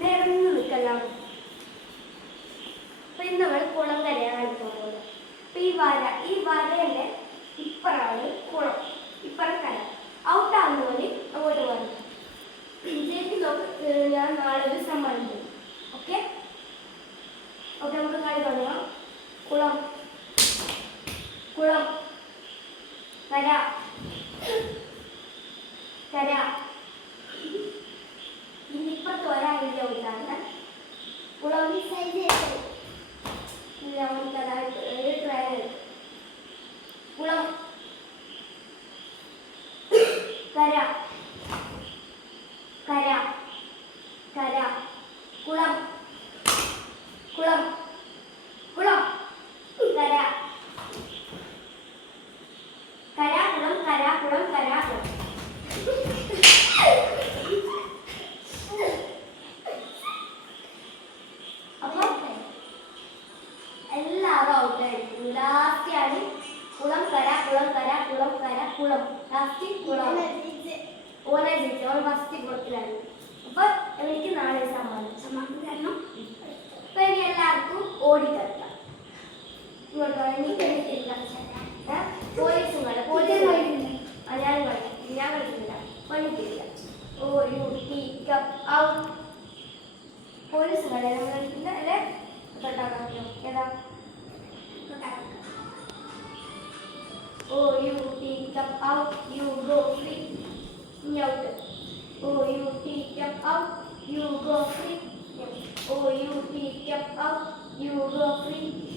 നേർന്ന് നിൽக்கலாம். അപ്പൊ ഇന്ന് നമ്മൾ കുളങ്കരയാണ് കളിക്കാൻ പോകുന്നത്. അപ്പൊ ഈ വരേന്റെ ഇപ്പറാണ് കുളം, ഇപ്പറ കര. ഔട്ടാകുന്നവന് അങ്ങോട്ട് വന്നു. ഞാൻ നാളെ ഒരു സമ്മാനം തരും. ഓക്കെ ഓക്കെ, നമുക്ക് കളി തുടങ്ങാം. കുളം, കുളം, കര, കര. ഇന്നിപ്പത്ത് ഒരാളില്ല ഔട്ടാണ്. കുളം കുളം, കര, കര, കര, കുളം, കുളം, കുളം, കര, കര, കുളം, കര, കുളം, കര, കുളം. അപ്പൊ എല്ലാവരും ഔട്ടായിരിക്കും. ലാസ്റ്റാണ് കുളം, കര, കുളം, കര, കുളം, കര, കുളം. ലാസ്റ്റ് കുളം. ഓനെ ജയിച്ചു, ഓൻ ഫസ്റ്റ് കുളത്തിലാണ്. അപ്പൊ എനിക്ക് നാളെ സമ്മാനം തരണം. അപ്പൊ ഇനി എല്ലാവർക്കും ഓടിക്കളിക്കാം. ഇങ്ങോട്ട് പോലീസും കളി, പോലീസ് ഞാൻ കളിക്കുന്നില്ല, പണിക്കില്ല. പോലീസ് കളി നമ്മൾ കളിക്കില്ല അല്ലേ? തൊട്ടാക്കാമോ? ഏതാ? Oh, you pick up out, you go free. Out. Oh, you pick up out, you go free. Oh, you pick up out, you go free.